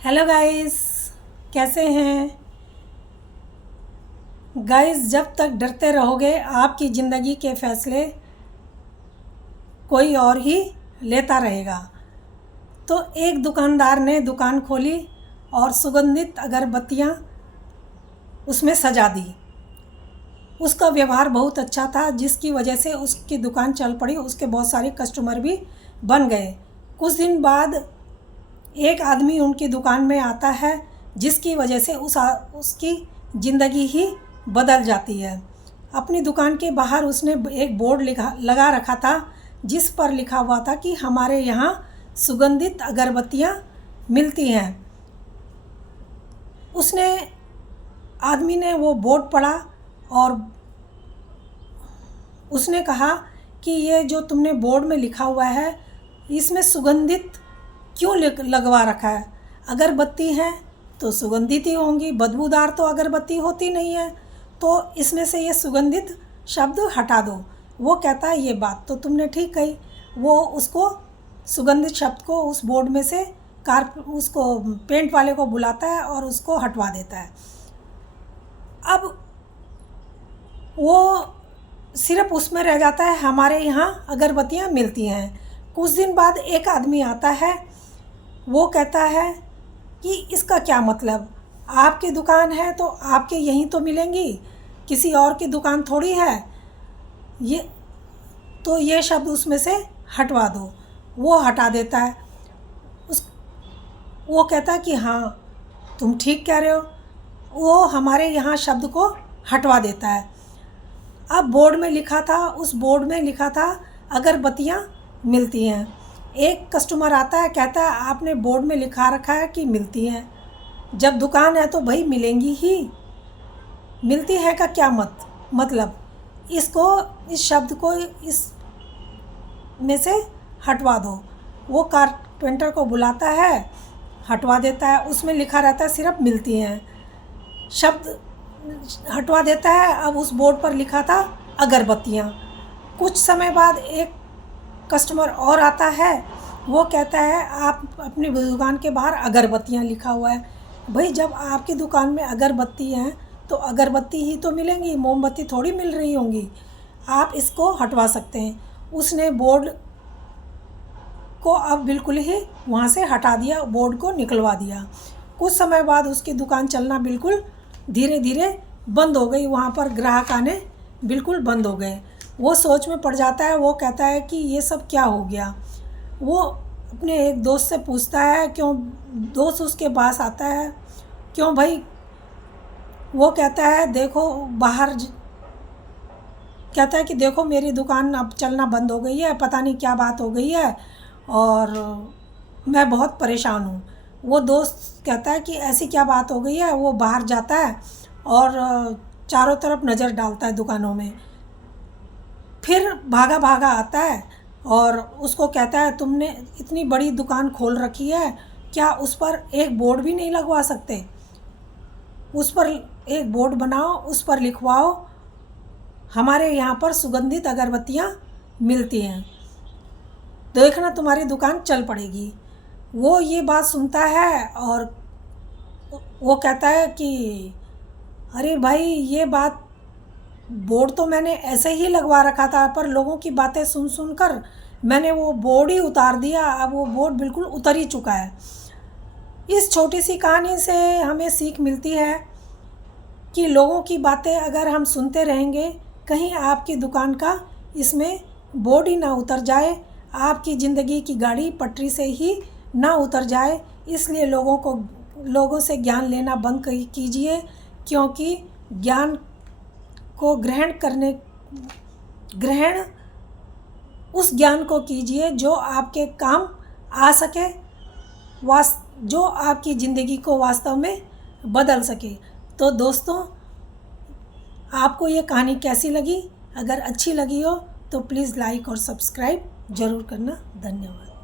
Hello guys, कैसे हैं guys. जब तक डरते रहोगे आपकी ज़िंदगी के फ़ैसले कोई और ही लेता रहेगा। तो एक दुकानदार ने दुकान खोली और सुगंधित अगरबत्तियाँ उसमें सजा दी। उसका व्यवहार बहुत अच्छा था, जिसकी वजह से उसकी दुकान चल पड़ी। उसके बहुत सारे कस्टमर भी बन गए। कुछ दिन बाद एक आदमी उनकी दुकान में आता है, जिसकी वजह से उसकी ज़िंदगी ही बदल जाती है। अपनी दुकान के बाहर उसने एक बोर्ड लगा रखा था, जिस पर लिखा हुआ था कि हमारे यहाँ सुगंधित अगरबत्तियाँ मिलती हैं। आदमी ने वो बोर्ड पढ़ा और उसने कहा कि ये जो तुमने बोर्ड में लिखा हुआ है, इसमें सुगंधित क्यों लगवा रखा है? अगरबत्ती है तो सुगंधित ही होंगी, बदबूदार तो अगरबत्ती होती नहीं है। तो इसमें से ये सुगंधित शब्द हटा दो। वो कहता है ये बात तो तुमने ठीक कही। वो उसको सुगंधित शब्द को उस बोर्ड में से उसको पेंट वाले को बुलाता है और उसको हटवा देता है। अब वो सिर्फ उसमें रह जाता है हमारे यहाँ अगरबत्तियाँ मिलती हैं। कुछ दिन बाद एक आदमी आता है, वो कहता है कि इसका क्या मतलब, आपकी दुकान है तो आपके यहीं तो मिलेंगी, किसी और की दुकान थोड़ी है। ये शब्द उसमें से हटवा दो। वो हटा देता है। वो कहता है कि हाँ तुम ठीक कह रहे हो। वो हमारे यहाँ शब्द को हटवा देता है। अब उस बोर्ड में लिखा था अगरबत्तियाँ मिलती हैं। एक कस्टमर आता है, कहता है आपने बोर्ड में लिखा रखा है कि मिलती हैं, जब दुकान है तो भाई मिलेंगी ही। मिलती है का क्या मतलब? इस शब्द को इस में से हटवा दो। वो कारपेंटर को बुलाता है, हटवा देता है। उसमें लिखा रहता है सिर्फ मिलती हैं, शब्द हटवा देता है। अब उस बोर्ड पर लिखा था अगरबत्तियाँ। कुछ समय बाद एक कस्टमर और आता है। वो कहता है आप अपनी दुकान के बाहर अगरबत्तियाँ लिखा हुआ है। भाई जब आपकी दुकान में अगरबत्ती हैं तो अगरबत्ती ही तो मिलेंगी, मोमबत्ती थोड़ी मिल रही होंगी। आप इसको हटवा सकते हैं। उसने बोर्ड को अब बिल्कुल ही वहाँ से हटा दिया, बोर्ड को निकलवा दिया। कुछ समय बाद उसकी दुकान चलना बिल्कुल धीरे धीरे बंद हो गई। वहाँ पर ग्राहक आने बिल्कुल बंद हो गए। वो सोच में पड़ जाता है। वो कहता है कि ये सब क्या हो गया। वो अपने एक दोस्त से पूछता है, क्यों? दोस्त उसके पास आता है, क्यों भाई? वो कहता है कहता है कि देखो मेरी दुकान अब चलना बंद हो गई है, पता नहीं क्या बात हो गई है और मैं बहुत परेशान हूँ। वो दोस्त कहता है कि ऐसी क्या बात हो गई है। वो बाहर जाता है और चारों तरफ नज़र डालता है दुकानों में। फिर भागा भागा आता है और उसको कहता है तुमने इतनी बड़ी दुकान खोल रखी है, क्या उस पर एक बोर्ड भी नहीं लगवा सकते? उस पर एक बोर्ड बनाओ, उस पर लिखवाओ हमारे यहाँ पर सुगंधित अगरबत्तियाँ मिलती हैं, देखना तुम्हारी दुकान चल पड़ेगी। वो ये बात सुनता है और वो कहता है कि अरे भाई ये बात, बोर्ड तो मैंने ऐसे ही लगवा रखा था, पर लोगों की बातें सुन कर मैंने वो बोर्ड ही उतार दिया। अब वो बोर्ड बिल्कुल उतर ही चुका है। इस छोटी सी कहानी से हमें सीख मिलती है कि लोगों की बातें अगर हम सुनते रहेंगे, कहीं आपकी दुकान का इसमें बोर्ड ही ना उतर जाए, आपकी ज़िंदगी की गाड़ी पटरी से ही ना उतर जाए। इसलिए लोगों से ज्ञान लेना बंद कीजिए, क्योंकि ज्ञान को ग्रहण उस ज्ञान को कीजिए जो आपके काम आ सके, जो आपकी ज़िंदगी को वास्तव में बदल सके। तो दोस्तों, आपको ये कहानी कैसी लगी? अगर अच्छी लगी हो तो प्लीज़ लाइक और सब्सक्राइब ज़रूर करना। धन्यवाद।